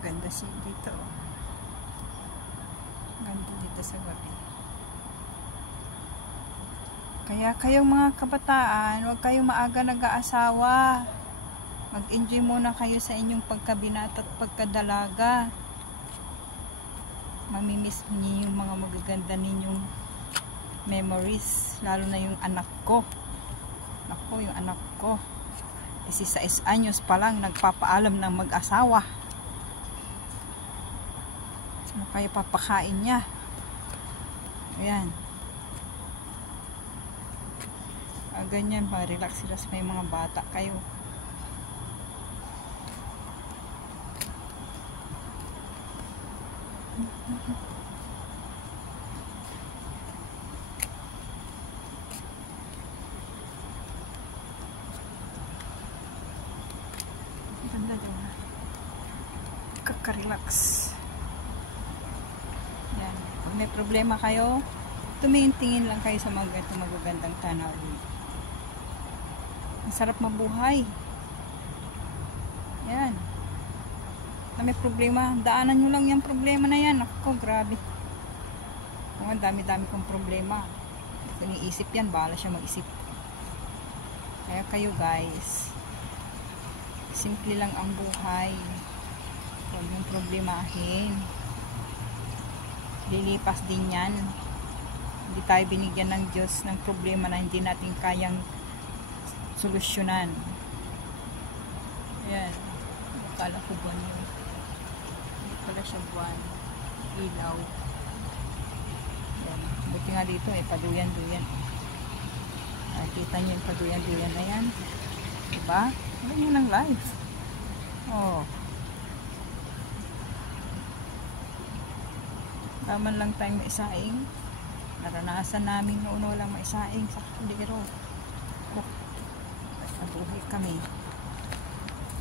Ganda siya dito. Ganda dito sa gabi. Kaya kayong mga kabataan, huwag kayong maaga nag-aasawa. Mag-enjoy muna kayo sa inyong pagkabinata at pagkadalaga. Mamimiss niyo yung mga magaganda ninyong memories. Lalo na yung anak ko. Ako, yung anak ko. 16 anyos pa lang nagpapaalam ng mag-asawa. Ano kayo papakain niya? Ayan. Ganyan, relax sila sa may mga bata kayo. Ganda dyan. Kakarelax. Yan. Pag may problema kayo, tumingin-tingin lang kayo sa mga magagandang tanawin. Ang sarap mabuhay. Yan. Na may problema, daanan nyo lang yung problema na yan. Ako, grabe. Ang dami-dami kong problema. Kung iniisip yan, bahala siya mag-isip. Kaya kayo guys, simple lang ang buhay. Huwag mong problemahin. Lilipas din yan. Hindi tayo binigyan ng Diyos ng problema na hindi natin kayang solusyonan. Ayan. Akala ko buwan yun. Hindi pala siya buwan. Ilaw. Ayan. Buti nga dito paduyan-duyan. Kita nyo yung paduyan-duyan na yan. Diba? Ganyan ang life. Oh. Taman lang tayong maisaing. Naranasan namin noon walang maisaing sa kaliro. Nabuhay kami.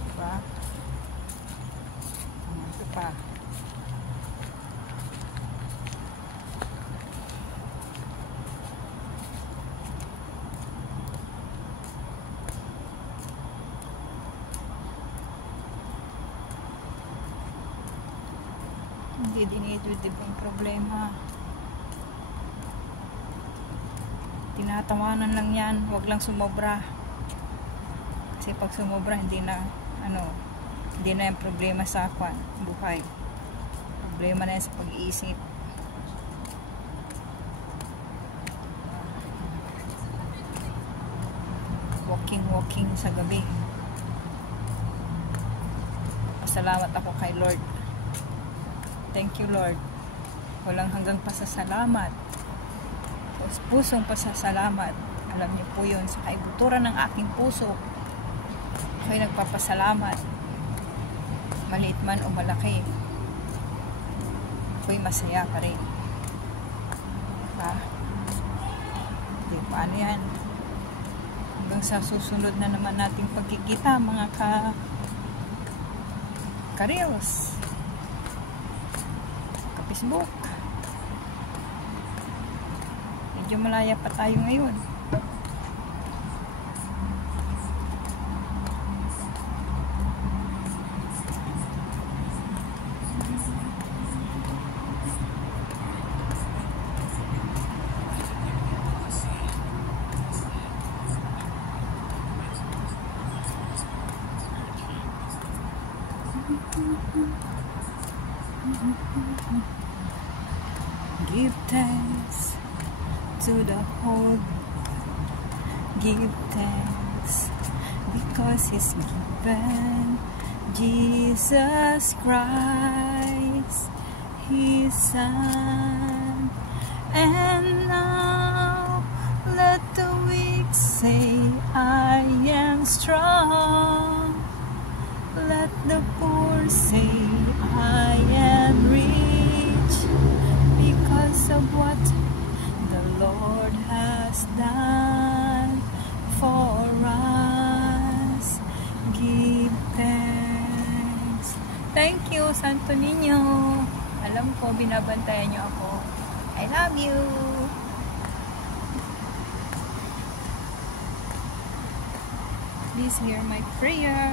Diba? Ito pa. Hindi dinidudib ang problema. Tinatawanan lang yan. Huwag lang sumobra. Kasi pag sumobra, hindi na yung problema sa buhay. Problema na yan sa pag-iisip. Walking sa gabi. Pasalamat ako kay Lord. Thank you Lord. Walang hanggang pasasalamat. Pusong pasasalamat. Alam niyo po yun. Sa kaibuturan ng aking puso, ako'y nagpapasalamat. Maliit man o malaki, ako'y masaya pa rin. Di paano yan? Hanggang sa susunod na naman nating pagkikita, mga ka-reels, ka-Facebook. Medyo malaya pa tayo ngayon. Give thanks to the whole. Give thanks because He's given Jesus Christ, His Son. And now let the weak say, I am strong. Let the poor say, I am rich, because of what the Lord has done for us. Give thanks. Thank you, Santo Niño. Alam ko, binabantayan niyo ako. I love you. Please hear my prayer.